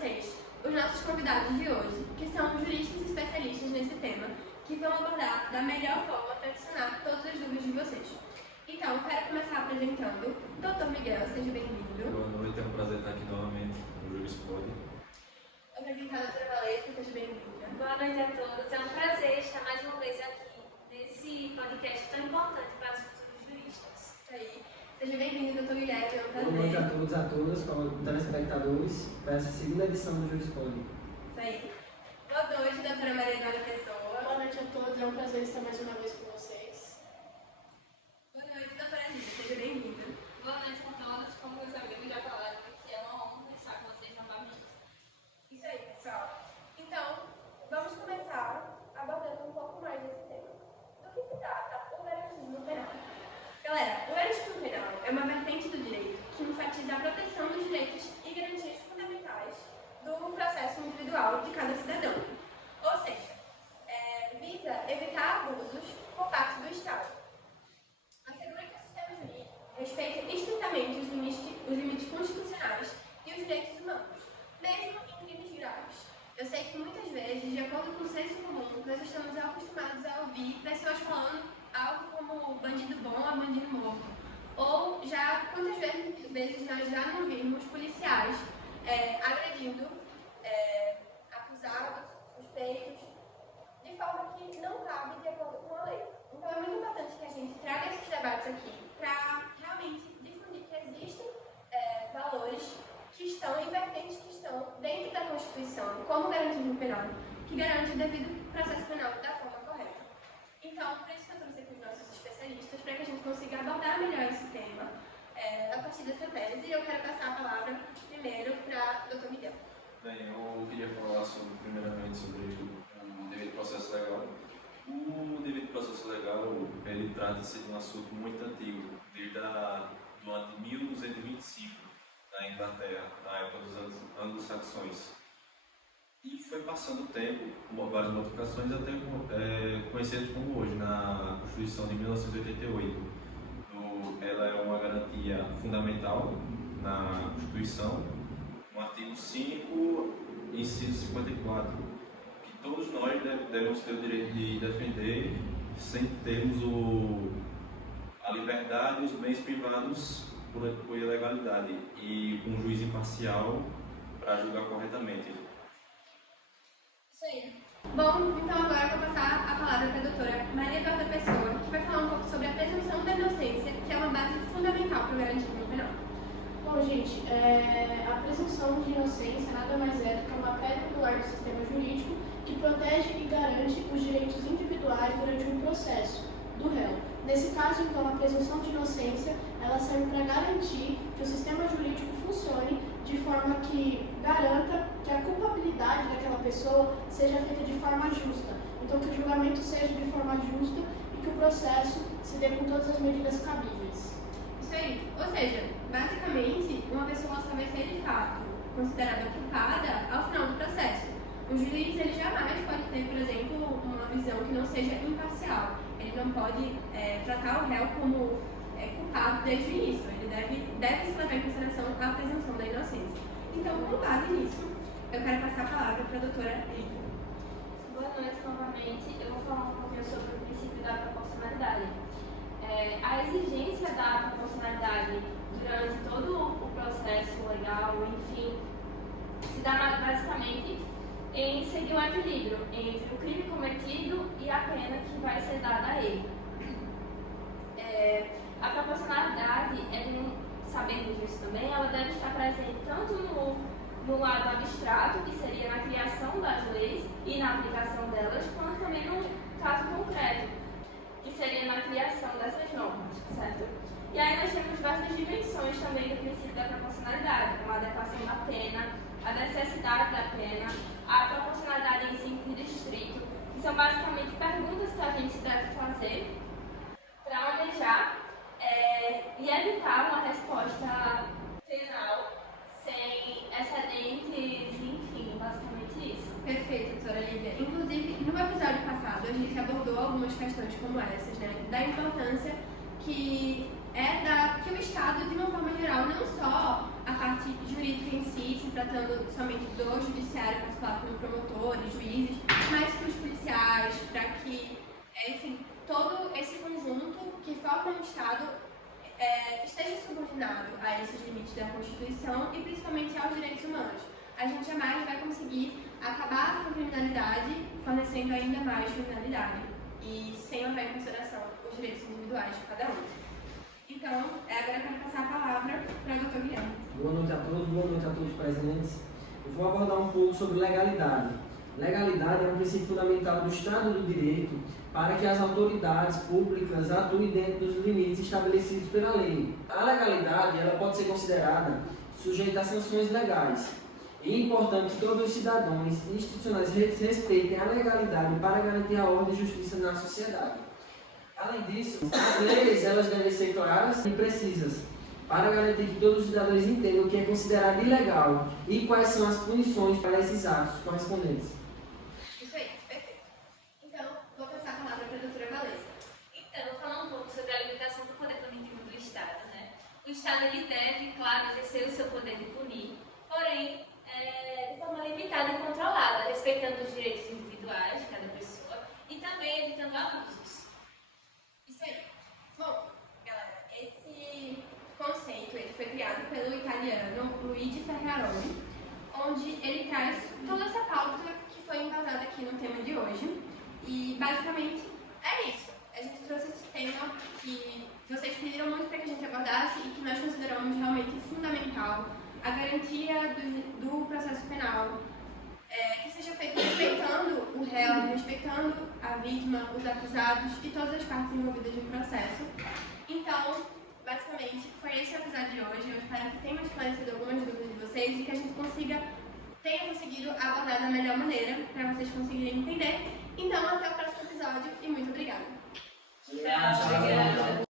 vocês os nossos convidados de hoje, que são juristas especialistas nesse tema, que vão abordar da melhor forma para adicionar todas as dúvidas de vocês. Então, eu quero começar apresentando o Dr. Miguel, seja bem-vindo. Boa noite, é um prazer estar aqui novamente no Jurispod. Apresentar a doutora Valesca, seja bem-vinda. Boa noite a todos, é um prazer estar mais uma vez aqui nesse podcast tão importante para os futuros juristas. Isso aí. Seja bem-vindo, doutor Guilherme, é um prazer. Boa noite a todos e a todas, como telespectadores, para essa segunda edição do Jurispod. Isso aí. Boa noite, doutora Maria Eduarda Pessoa. Boa noite a todos, é um prazer estar mais uma vez com vocês. Boa noite, doutora Lívia, seja bem-vinda. Boa noite a todos, como meus amigos já falaram, que é uma honra estar com vocês novamente. Isso aí, pessoal. Então, vamos começar abordando um pouco mais desse tema. Do que se trata o garantismo penal? Galera, o garantismo penal é uma vertente do direito que enfatiza a proteção dos direitos e garantias fundamentais do processo individual de cada cidadão. Ou seja, visa evitar abusos por parte do Estado. Assegura que o sistema jurídico respeite estritamente os limites constitucionais e os direitos humanos, mesmo em crimes graves. Eu sei que muitas vezes, de acordo com o senso comum, nós estamos acostumados a ouvir pessoas falando algo como bandido bom ou bandido morto. Ou já, quantas vezes nós já não vimos policiais agredindo acusados, suspeitos, de forma que não cabe de acordo com a lei. Então é muito importante que a gente traga esses debates aqui para realmente difundir que existem valores que estão e vertentes que estão dentro da Constituição, como o garantismo penal, que garante o devido processo penal da forma correta. Então, por isso que eu trouxe aqui os nossos especialistas, para que a gente consiga abordar melhor esse tema a partir dessa tese. E eu quero passar a palavra primeiro para o Dr. Miguel. Bem, eu queria falar primeiramente sobre o devido processo legal. O devido processo legal, ele trata-se de um assunto muito antigo, desde do ano de 1225, na Inglaterra, na época dos anglo-saxões. E foi passando o tempo, com várias modificações, até conhecidas como hoje, na Constituição de 1988. Ela é uma garantia fundamental na Constituição, no artigo 5, inciso 54, que todos nós devemos ter o direito de defender sem termos a liberdade e os bens privados por ilegalidade e com um juiz imparcial para julgar corretamente. Isso aí. Bom, então agora eu vou passar a palavra para a doutora Maria Eduarda Pessoa, que vai falar um pouco sobre a presunção da inocência, que é uma base fundamental para o garantismo penal. Bom, gente, a presunção de inocência nada mais é do que uma pedra angular do sistema jurídico que protege e garante os direitos individuais durante um processo do réu. Nesse caso, então, a presunção de inocência ela serve para garantir que o sistema jurídico funcione de forma que garanta que a culpabilidade daquela pessoa seja feita de forma justa. Então, que o julgamento seja de forma justa e que o processo se dê com todas as medidas cabíveis. Isso aí. Ou seja, basicamente, uma pessoa só vai ser de fato considerada culpada ao final do processo. O juiz ele jamais pode ter, por exemplo, uma visão que não seja imparcial. Ele não pode tratar o réu como culpado desde o início. Ele deve se levar em consideração a presunção da inocência. Então, com base nisso, eu quero passar a palavra para a doutora Lívia. Boa noite novamente, eu vou falar um pouquinho sobre o princípio da proporcionalidade. A exigência da proporcionalidade durante todo o processo legal, enfim, se dá basicamente em seguir um equilíbrio entre o crime cometido e a pena que vai ser dada a ele. A proporcionalidade, sabendo disso também, ela deve estar presente tanto no lado abstrato, que seria na criação das leis e na aplicação delas, quanto também no caso concreto, que seria na criação dessas normas, certo? E aí nós temos diversas dimensões também do princípio da proporcionalidade, como a adequação da pena, a necessidade da pena, a proporcionalidade em sentido estrito, que são basicamente perguntas que a gente deve fazer para manejar e evitar uma resposta penal sem excedentes, enfim, basicamente isso. Perfeito, doutora Lívia. Inclusive, no episódio passado, a gente abordou algumas questões como essas, né? Da importância que o Estado, de uma forma geral, não só a parte jurídica em si, se tratando somente do judiciário, particular como promotores, juízes, mas para os policiais, para que, enfim, todo esse conjunto que forma um Estado esteja subordinado a esses limites da Constituição e principalmente aos direitos humanos. A gente jamais vai conseguir acabar com a criminalidade fornecendo ainda mais criminalidade e sem levar em consideração os direitos individuais de cada um. Então, agora eu quero passar a palavra para o Dr. Guilherme. Boa noite a todos presentes. Eu vou abordar um pouco sobre legalidade. Legalidade é um princípio fundamental do Estado do Direito para que as autoridades públicas atuem dentro dos limites estabelecidos pela lei. A legalidade ela pode ser considerada sujeita a sanções legais. E é importante que todos os cidadãos institucionais respeitem a legalidade para garantir a ordem e justiça na sociedade. Além disso, as leis elas devem ser claras e precisas para garantir que todos os cidadãos entendam o que é considerado ilegal e quais são as punições para esses atos correspondentes. Isso aí, perfeito. Então, vou passar a palavra para a doutora Valesca. Então, eu vou falar um pouco sobre a limitação do poder punitivo do Estado, né? O Estado, ele deve, claro, exercer o seu poder de punir, porém, de forma limitada e controlada, respeitando os direitos individuais de cada pessoa e também evitando abusos. Isso aí. Bom, galera, esse conceito ele foi criado pelo italiano Luigi Ferraroni, onde ele traz toda essa pauta que foi embasada aqui no tema de hoje. E, basicamente, é isso. A gente trouxe esse tema que vocês pediram muito para que a gente abordasse e que nós consideramos realmente fundamental, a garantia do processo penal, que seja feito respeitando o réu, respeitando a vítima, os acusados e todas as partes envolvidas no processo. Então, basicamente, foi esse o episódio de hoje. Eu espero que tenha esclarecido algumas dúvidas de vocês e que a gente tenha conseguido abordar da melhor maneira para vocês conseguirem entender. Então, até o próximo episódio e muito obrigada. Tchau, obrigada.